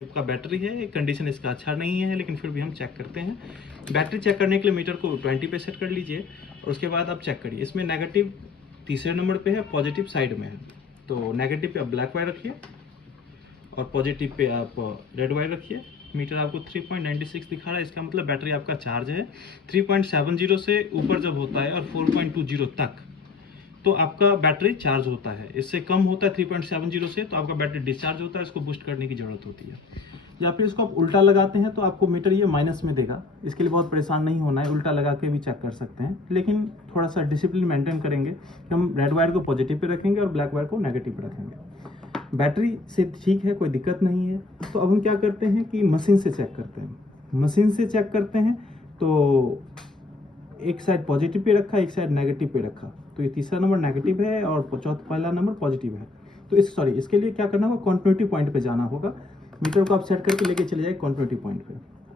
का बैटरी है, कंडीशन इसका अच्छा नहीं है, लेकिन फिर भी हम चेक करते हैं। बैटरी चेक करने के लिए मीटर को 20 पे सेट कर लीजिए और उसके बाद आप चेक करिए। इसमें नेगेटिव तीसरे नंबर पे है, पॉजिटिव साइड में है। तो नेगेटिव पे आप ब्लैक वायर रखिए और पॉजिटिव पे आप रेड वायर रखिए। मीटर आपको 3.96 दिखा रहा है, इसका मतलब बैटरी आपका चार्ज है। 3.70 से ऊपर जब होता है और 4.20 तक तो आपका बैटरी चार्ज होता है। इससे कम होता है 3.70 से तो आपका बैटरी डिस्चार्ज होता है, इसको बूस्ट करने की जरूरत होती है। या फिर इसको आप उल्टा लगाते हैं तो आपको मीटर ये माइनस में देगा। इसके लिए बहुत परेशान नहीं होना है, उल्टा लगा के भी चेक कर सकते हैं, लेकिन थोड़ा सा डिसिप्लिन मेंटेन करेंगे कि हम रेड वायर को पॉजिटिव पे रखेंगे और ब्लैक वायर को नेगेटिव पे रखेंगे। बैटरी से ठीक है, कोई दिक्कत नहीं है। तो अब हम क्या करते हैं कि मशीन से चेक करते हैं। मशीन से चेक करते हैं तो एक साइड पॉजिटिव पे रखा, एक साइड नेगेटिव पे रखा, तो ये तीसरा नंबर नेगेटिव है और पहला नंबर पॉजिटिव है। तो इसके लिए क्या करना होगा, कॉन्टिन्यूटी पॉइंट पे जाना होगा। मीटर को आप सेट करके लेके चले जाए कॉन्टिन्यूटी पॉइंट पे।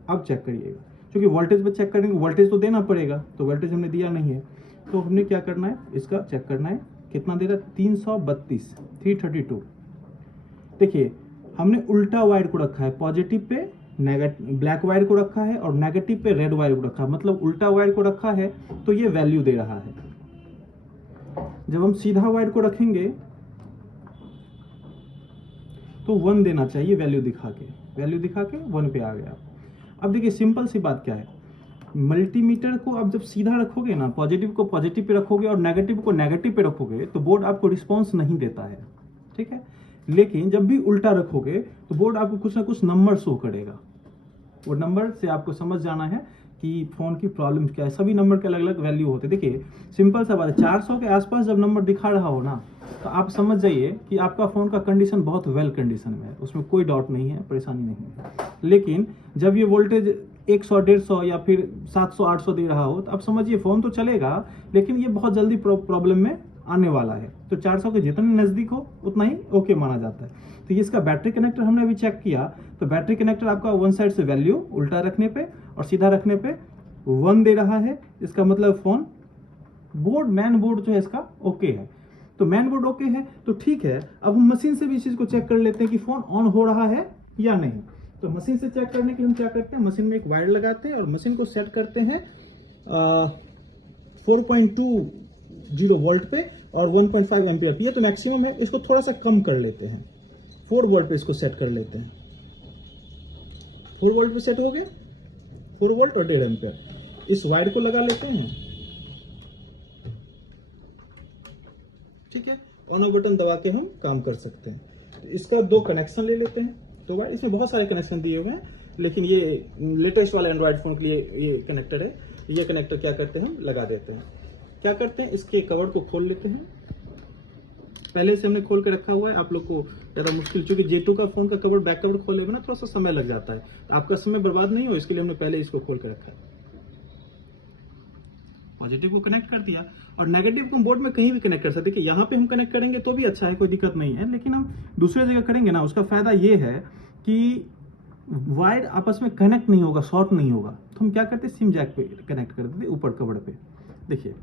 अब चेक करिएगा, क्योंकि वोल्टेज पे चेक करेंगे, वोल्टेज तो देना पड़ेगा, तो वोल्टेज हमने दिया नहीं है। तो हमने क्या करना है, इसका चेक करना है कितना दे रहा है, 332। देखिए हमने उल्टा वायर को रखा है, पॉजिटिव पे ब्लैक वायर को रखा है और नेगेटिव पे रेड वायर को रखा है, मतलब उल्टा वायर को रखा है तो ये वैल्यू दे रहा है। जब हम सीधा वायर को रखेंगे तो 1 देना चाहिए, वैल्यू दिखा के 1 पे आ गया। अब देखिए सिंपल सी बात क्या है, मल्टीमीटर को आप जब सीधा रखोगे ना, पॉजिटिव को पॉजिटिव पे रखोगे और नेगेटिव को नेगेटिव पे रखोगे तो बोर्ड आपको रिस्पॉन्स नहीं देता है, ठीक है। लेकिन जब भी उल्टा रखोगे तो बोर्ड आपको कुछ ना कुछ नंबर शो करेगा। वो नंबर से आपको समझ जाना है कि फोन की प्रॉब्लम क्या है। सभी नंबर के अलग अलग वैल्यू होते हैं। देखिए सिंपल सा बात है, 400 के आसपास जब नंबर दिखा रहा हो ना, तो आप समझ जाइए कि आपका फोन का कंडीशन बहुत वेल कंडीशन में है, उसमें कोई डाउट नहीं है, परेशानी नहीं है। लेकिन जब ये वोल्टेज 100, 150 या फिर 700, 800 दे रहा हो तो आप समझिए फोन तो चलेगा, लेकिन ये बहुत जल्दी प्रॉब्लम में आने वाला है। तो 400 के जितने नजदीक हो उतना ही ओके माना जाता है। तो ये इसका बैटरी कनेक्टर हमने अभी चेक किया, तो बैटरी कनेक्टर आपका वन साइड से वैल्यू उल्टा रखने पे और सीधा रखने पे 1 दे रहा है। इसका मतलब फोन बोर्ड, मैन बोर्ड जो है इसका ओके है। तो मैन बोर्ड ओके है तो ठीक है। अब हम मशीन से भी इस चीज को चेक कर लेते हैं कि फोन ऑन हो रहा है या नहीं। तो मशीन से चेक करने के लिए हम क्या करते हैं, मशीन में एक वायर लगाते हैं और मशीन को सेट करते हैं 4.20 वोल्ट पे और 1.5 एम्पियर पे। ये तो मैक्सिमम है, इसको थोड़ा सा कम कर लेते हैं, 4 वोल्ट पे इसको सेट कर लेते हैं। 4 वोल्ट पे सेट हो गया, 4 वोल्ट और 1.5 एम्पियर। इस वायर को लगा लेते हैं, ठीक है। ऑन ऑफ बटन दबा के हम काम कर सकते हैं। तो इसका 2 कनेक्शन ले लेते हैं, 2 वायर। इसमें बहुत सारे कनेक्शन दिए हुए हैं, लेकिन ये लेटेस्ट वाले एंड्रॉइड फोन के लिए ये कनेक्टर है। ये कनेक्टर क्या करते हैं, हम लगा देते हैं। क्या करते हैं, इसके कवर को खोल लेते हैं। पहले से हमने खोल के रखा हुआ है, आप लोग को ज्यादा मुश्किल, क्योंकि J2 का फोन का कवर, बैक कवर खोले ना थोड़ा सा समय लग जाता है। आपका समय बर्बाद नहीं हो, इसके लिए हमने पहले इसको खोल के रखा है। पॉजिटिव को कनेक्ट कर दिया और नेगेटिव को बोर्ड में कहीं भी कनेक्ट कर सकते। देखिए यहाँ पे हम कनेक्ट करेंगे तो भी अच्छा है, कोई दिक्कत नहीं है, लेकिन हम दूसरे जगह करेंगे ना, उसका फायदा ये है कि वायर आपस में कनेक्ट नहीं होगा, शॉर्ट नहीं होगा। तो हम क्या करते हैं, सिम जैक पे कनेक्ट कर देते ऊपर कवर पे। देखिए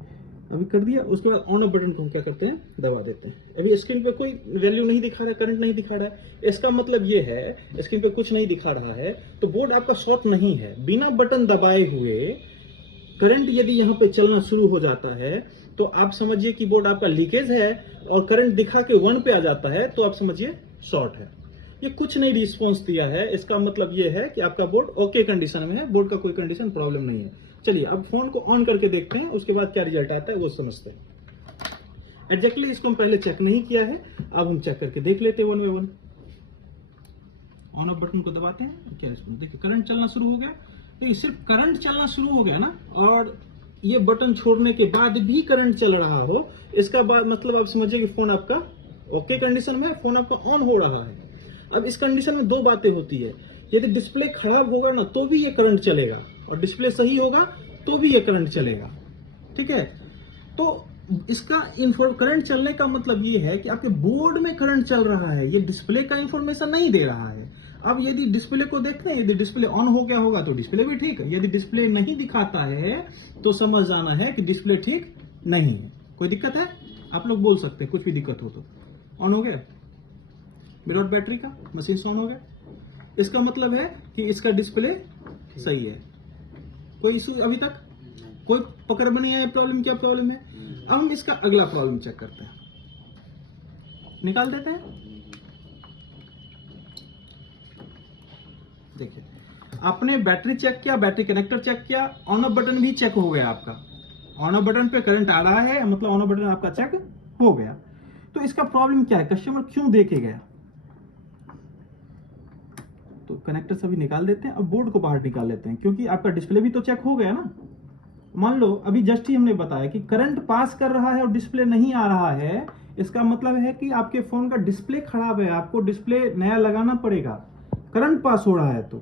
अभी कर दिया। उसके बाद ऑन ऑफ बटन को हम क्या करते हैं, दबा देते हैं। अभी स्क्रीन पे कोई वैल्यू नहीं दिखा रहा है, करंट नहीं दिखा रहा है। इसका मतलब ये है स्क्रीन पे कुछ नहीं दिखा रहा है तो बोर्ड आपका शॉर्ट नहीं है। बिना बटन दबाए हुए करंट यदि यहाँ पे चलना शुरू हो जाता है तो आप समझिए कि बोर्ड आपका लीकेज है, और करंट दिखा के 1 पे आ जाता है तो आप समझिए शॉर्ट है। ये कुछ नहीं रिस्पॉन्स दिया है, इसका मतलब ये है कि आपका बोर्ड ओके कंडीशन में है, बोर्ड का कोई कंडीशन प्रॉब्लम नहीं है। चलिए अब फोन को ऑन करके देखते हैं, उसके बाद क्या रिजल्ट आता है वो समझते हैं। एग्जैक्टली इसको हम पहले चेक नहीं किया है, अब हम चेक करके देख लेते हैं 1 बाय 1। ऑन ऑफ बटन को दबाते हैं, क्या रिस्पॉन्स, देखिए करंट चलना शुरू हो गया। तो सिर्फ करंट चलना शुरू हो गया ना, और ये बटन छोड़ने के बाद भी करंट चल रहा हो, इसका बाद मतलब आप समझिए कि फोन आपका ओके कंडीशन में है, फोन आपका ऑन हो रहा है। अब इस कंडीशन में 2 बातें होती है, यदि डिस्प्ले खराब होगा ना तो भी ये करंट चलेगा, और डिस्प्ले सही होगा तो भी ये करंट चलेगा, ठीक है। तो इसका करंट चलने का मतलब ये है कि आपके बोर्ड में करंट चल रहा है, ये डिस्प्ले का इंफॉर्मेशन नहीं दे रहा है। अब यदि डिस्प्ले को देखते हैं, यदि डिस्प्ले ऑन हो गया होगा तो डिस्प्ले भी ठीक है, यदि डिस्प्ले नहीं दिखाता है तो समझ जाना है कि डिस्प्ले ठीक नहीं है। कोई दिक्कत है, आप लोग बोल सकते हैं, कुछ भी दिक्कत हो तो। ऑन हो गया विदाउट बैटरी का, मशीन ऑन हो गया। इसका मतलब है कि इसका डिस्प्ले सही है। कोई इशू अभी तक कोई पकड़ में नहीं आया प्रॉब्लम क्या प्रॉब्लम है। अब हम इसका अगला प्रॉब्लम चेक करते हैं, निकाल देते हैं। देखिए आपने बैटरी चेक किया, बैटरी कनेक्टर चेक किया, ऑन ऑफ बटन भी चेक हो गया आपका। ऑन ऑफ बटन पे करंट आ रहा है, मतलब ऑन ऑफ बटन आपका चेक हो गया। तो इसका प्रॉब्लम क्या है, कस्टमर क्यों देके गया। तो कनेक्टर सभी निकाल देते हैं, अब बोर्ड को बाहर निकाल लेते हैं, क्योंकि आपका डिस्प्ले भी तो चेक हो गया ना। मान लो अभी जस्ट ही हमने बताया कि करंट पास कर रहा है और डिस्प्ले नहीं आ रहा है, इसका मतलब है कि आपके फोन का डिस्प्ले खराब है, आपको डिस्प्ले नया लगाना पड़ेगा करंट पास हो रहा है तो।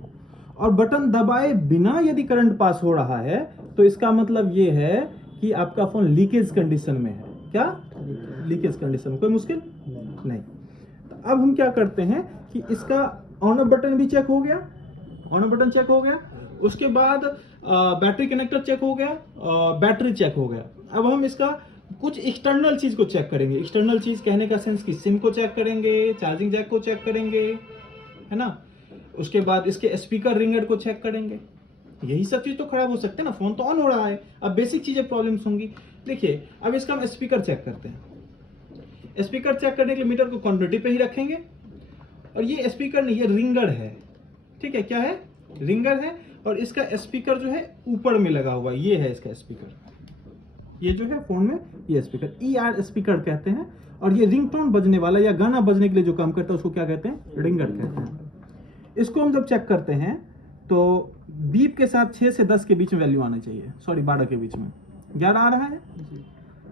और बटन दबाए बिना यदि करंट पास हो रहा है तो इसका मतलब ये है कि आपका फोन लीकेज कंडीशन में है। क्या लीकेज कंडीशन में, कोई मुश्किल नहीं। तो अब हम क्या करते हैं कि इसका ऑन ऑफ बटन भी चेक हो गया, ऑन ऑफ बटन चेक हो गया, उसके बाद बैटरी कनेक्टर चेक हो गया, बैटरी चेक हो गया। अब हम इसका कुछ एक्सटर्नल चीज को चेक करेंगे। एक्सटर्नल चीज कहने का सेंस कि सिम को चेक करेंगे, चार्जिंग जैक को चेक करेंगे, है ना। उसके बाद इसके स्पीकर रिंगर को चेक करेंगे। यही सब चीज तो खराब हो सकते हैं ना, फोन तो ऑन हो रहा है। अब बेसिक चीजें प्रॉब्लम्स होंगी। देखिए अब इसका हम स्पीकर चेक करते हैं। स्पीकर चेक करने के लिए मीटर को क्वांटिटी पे ही रखेंगे, और ये स्पीकर नहीं, ये रिंगर है, ठीक है। क्या है, रिंगर है। और इसका स्पीकर जो है ऊपर में लगा हुआ, ये है इसका स्पीकर, ये जो है फोन में ये स्पीकर ER स्पीकर कहते हैं। और ये रिंगटोन बजने वाला या गाना बजने के लिए जो काम करता है उसको क्या कहते हैं, रिंगर कहते हैं। इसको हम जब चेक करते हैं तो बीप के साथ 6 से 10 के बीच में वैल्यू आना चाहिए, सॉरी 12 के बीच में। 11 आ रहा है,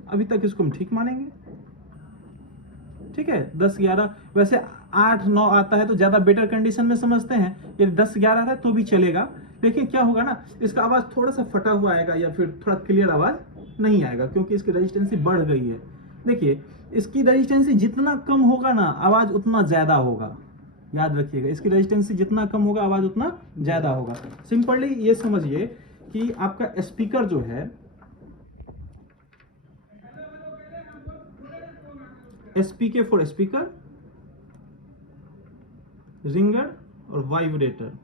अभी तक इसको हम ठीक मानेंगे, ठीक है। 10 11 वैसे 8 9 आता है तो ज्यादा बेटर कंडीशन में समझते हैं। यदि 10 11 है तो भी चलेगा। देखिए क्या होगा ना, इसका आवाज थोड़ा सा फटा हुआ आएगा या फिर थोड़ा क्लियर आवाज नहीं आएगा, क्योंकि इसकी रेजिस्टेंसी बढ़ गई है। देखिए इसकी रेजिस्टेंसी जितना कम होगा ना आवाज उतना ज्यादा होगा, याद रखिएगा। इसकी रेजिस्टेंसी जितना कम होगा आवाज उतना ज्यादा होगा। सिंपली ये समझिए कि आपका स्पीकर जो है, SPK फॉर स्पीकर, रिंगर और वाइब्रेटर।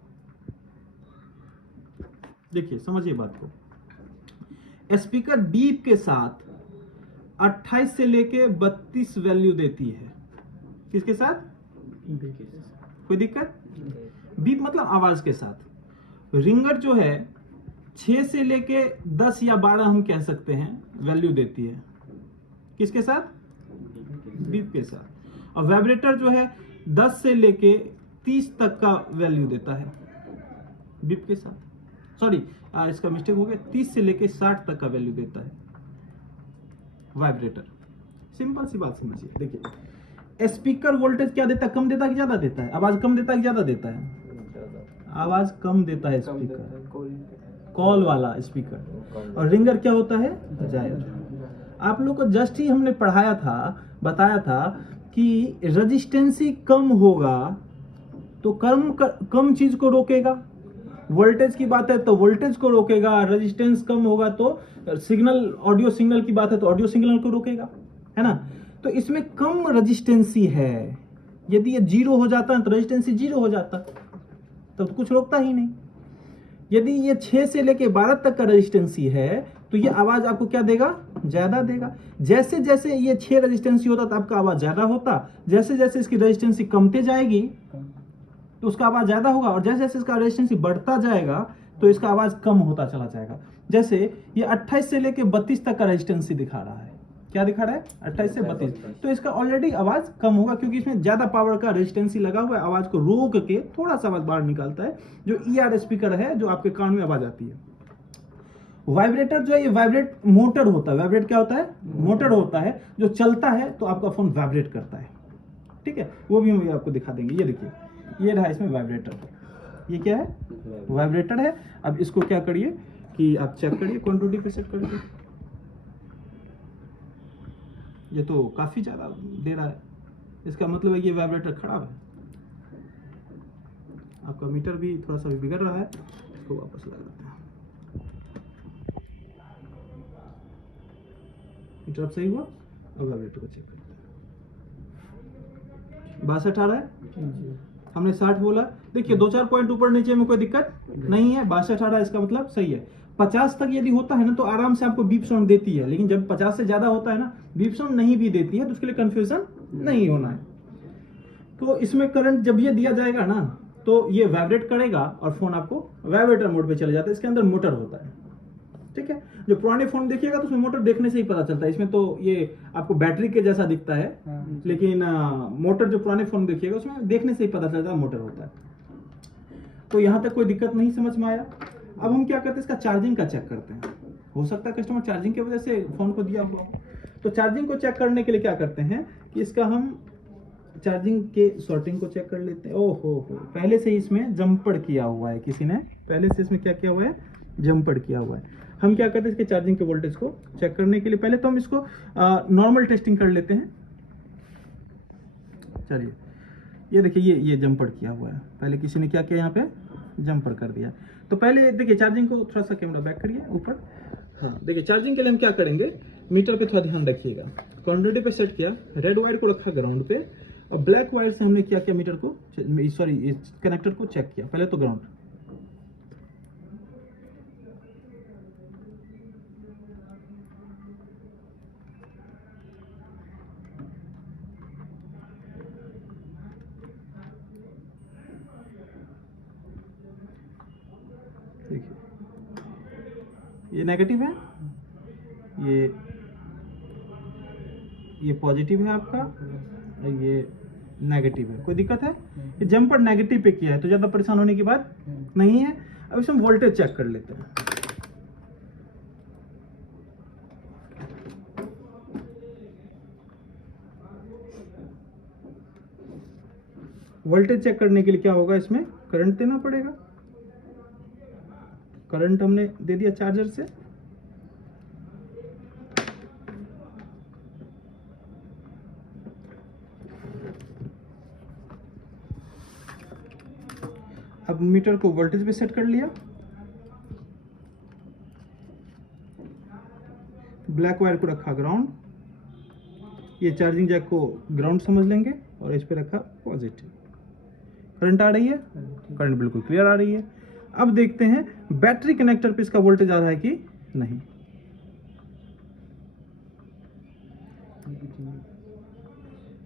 देखिए समझिए बात को। स्पीकर बीप के साथ 28 से लेके 32 वैल्यू देती है। किसके साथ, कोई दिक्कत। बीप मतलब आवाज के साथ। रिंगर जो है 6 से लेके 10 या 12 हम कह सकते हैं वैल्यू देती है। किसके साथ, बीप के साथ। और वाइब्रेटर जो है 10 से लेके 30 तक का वैल्यू देता है बीप के साथ। सॉरी इसका मिस्टेक हो गया, 30 से लेके 60 तक का वैल्यू देता है वाइब्रेटर। सिंपल सी बात समझिए। देखिए स्पीकर वोल्टेज क्या देता है, कम देता है कि ज्यादा देता है, आवाज कम देता है कि ज्यादा देता है, आवाज कम देता है स्पीकर, कॉल वाला स्पीकर। और रिंगर क्या होता है, जायज। आप लोग को जस्ट ही हमने पढ़ाया था, बताया था कि रेजिस्टेंसी कम होगा तो कम चीज को रोकेगा। वोल्टेज की बात है तो वोल्टेज को रोकेगा, रेजिस्टेंस कम होगा तो सिग्नल, ऑडियो सिग्नल की बात है तो ऑडियो सिग्नल को रोकेगा, है ना। तो इसमें कम रेजिस्टेंसी है। यदि ये 0 हो जाता है तो रेजिस्टेंसी 0 हो जाता, तब तो कुछ रोकता ही नहीं। यदि ये 6 से लेके 12 तक का रेजिस्टेंसी है तो ये आवाज आपको क्या देगा, ज्यादा देगा। जैसे जैसे ये 6 रेजिस्टेंसी होता तो आपका आवाज ज्यादा होता, जैसे जैसे इसकी रेजिस्टेंसी कमते जाएगी तो उसका आवाज ज्यादा होगा, और जैसे जैसे इसका रेजिस्टेंसी बढ़ता जाएगा तो इसका आवाज कम होता चला जाएगा। जैसे ये 28 से लेके 32 तक का रेजिस्टेंसी दिखा रहा है, क्या दिखा रहा है, 28 से 32, तो इसका ऑलरेडी आवाज कम होगा, क्योंकि इसमें ज्यादा पावर का रेजिस्टेंसी लगा हुआ है। आवाज को रोक के थोड़ा सा आवाज बाहर निकालता है, जो ER स्पीकर है, जो आपके कान में आवाज आती है। वाइब्रेटर जो है, ये वाइब्रेट मोटर होता है। वाइब्रेट क्या होता है, मोटर होता है, जो चलता है तो आपका फोन वाइब्रेट करता है, ठीक है। वो भी हम आपको दिखा देंगे। ये देखिए, ये रहा इसमें वाइब्रेटर, ये क्या है, वाइब्रेटर है। अब इसको क्या करिए कि आप चेक करिए, क्वांटिटी पे सेट करिए। ये तो काफी ज्यादा दे रहा है, इसका मतलब है ये वाइब्रेटर खराब है। आपका मीटर भी थोड़ा सा बिगड़ रहा है, इसको वापस लगा देते हैं। मीटर अब सही हुआ। अब वाइब्रेटर को चेक करते हैं। 62 आ रहा है, हमने 60 बोला, देखिए 2-4 पॉइंट ऊपर नीचे में कोई दिक्कत नहीं है। 62-18 इसका मतलब सही है। 50 तक यदि होता है ना तो आराम से आपको बीप साउंड देती है, लेकिन जब 50 से ज्यादा होता है ना बीप साउंड नहीं भी देती है, तो उसके लिए कंफ्यूजन नहीं होना है। तो इसमें करंट जब ये दिया जाएगा ना तो ये वाइब्रेट करेगा और फोन आपको वाइब्रेटर मोड पे चले जाता है। इसके अंदर मोटर होता है, ठीक है। जो पुराने फोन देखिएगा तो उसमें मोटर देखने से ही पता चलता है। इसमें तो ये आपको बैटरी के जैसा दिखता है, लेकिन मोटर जो पुराने फोन देखिएगा उसमें देखने से ही पता चलता है मोटर होता है। तो यहाँ तक कोई दिक्कत नहीं समझ में आया। अब हम क्या करते हैं, इसका चार्जिंग का चेक करते हैं। हो सकता है कस्टमर चार्जिंग की वजह से फोन को दिया हुआ हो। तो चार्जिंग को चेक करने के लिए क्या करते हैं कि इसका हम चार्जिंग के सॉर्टिंग को चेक कर लेते हैं। ओहो हो, पहले से ही इसमें जंपर किया हुआ है, किसी ने पहले से इसमें क्या किया हुआ है, जंपर किया हुआ है। हम क्या करते हैं, इसके चार्जिंग के वोल्टेज को चेक करने के लिए पहले तो हम इसको नॉर्मल टेस्टिंग कर लेते हैं। चलिए, ये देखिए ये जंपर किया हुआ है। पहले किसी ने क्या किया, यहाँ पे जंपर कर दिया। तो पहले देखिए चार्जिंग को थोड़ा सा कैमरा बैक करिए ऊपर। हाँ देखिए, चार्जिंग के लिए हम क्या करेंगे, मीटर पे थोड़ा ध्यान रखिएगा। क्वांटिटी पे सेट किया, रेड वायर को रखा ग्राउंड पे, और ब्लैक वायर से हमने क्या किया, मीटर को सॉरी कनेक्टर को चेक किया। पहले तो ग्राउंड, देखिए ये नेगेटिव है, ये पॉजिटिव है आपका, और ये नेगेटिव है। कोई दिक्कत है? ये जंपर नेगेटिव पे किया है तो ज्यादा परेशान होने की बात नहीं है। अब इसमें वोल्टेज चेक कर लेते हैं। वोल्टेज चेक करने के लिए क्या होगा, इसमें करंट देना पड़ेगा। करंट हमने दे दिया चार्जर से। अब मीटर को वोल्टेज पे सेट कर लिया। ब्लैक वायर को रखा ग्राउंड, ये चार्जिंग जैक को ग्राउंड समझ लेंगे, और इस पे रखा पॉजिटिव। करंट आ रही है, करंट बिल्कुल क्लियर आ रही है। अब देखते हैं बैटरी कनेक्टर पे इसका वोल्टेज आ रहा है कि नहीं।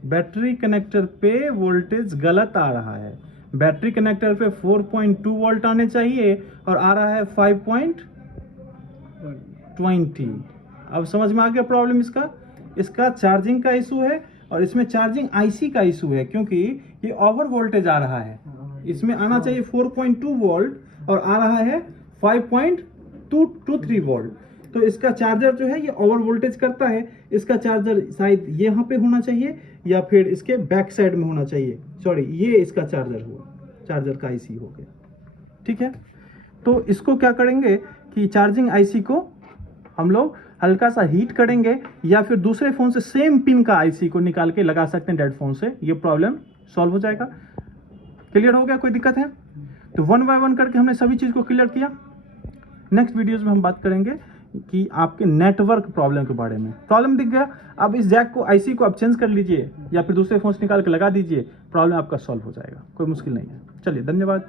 बैटरी कनेक्टर पे वोल्टेज गलत आ रहा है। बैटरी कनेक्टर पे 4.2 वोल्ट आने चाहिए और आ रहा है 5.20। अब समझ में आ गया प्रॉब्लम इसका चार्जिंग का इशू है, और इसमें चार्जिंग आईसी का इशू है, क्योंकि ये ओवर वोल्टेज आ रहा है। इसमें आना चाहिए 4.2 वोल्ट और आ रहा है 5.223 वोल्ट। तो इसका चार्जर जो है ये ओवर वोल्टेज करता है। इसका चार्जर शायद यहाँ पे होना चाहिए या फिर इसके बैक साइड में होना चाहिए। सॉरी, ये इसका चार्जर हुआ, चार्जर का आईसी हो गया, ठीक है। तो इसको क्या करेंगे कि चार्जिंग आईसी को हम लोग हल्का सा हीट करेंगे, या फिर दूसरे फोन से सेम पिन का आईसी को निकाल के लगा सकते हैं डेड फोन से। ये प्रॉब्लम सॉल्व हो जाएगा। क्लियर हो गया? कोई दिक्कत है? तो 1 बाय 1 करके हमने सभी चीज को क्लियर किया। नेक्स्ट वीडियोस में हम बात करेंगे कि आपके नेटवर्क प्रॉब्लम के बारे में। प्रॉब्लम दिख गया, अब इस जैक को आईसी को आप चेंज कर लीजिए या फिर दूसरे फोन से निकाल के लगा दीजिए, प्रॉब्लम आपका सॉल्व हो जाएगा। कोई मुश्किल नहीं है। चलिए, धन्यवाद।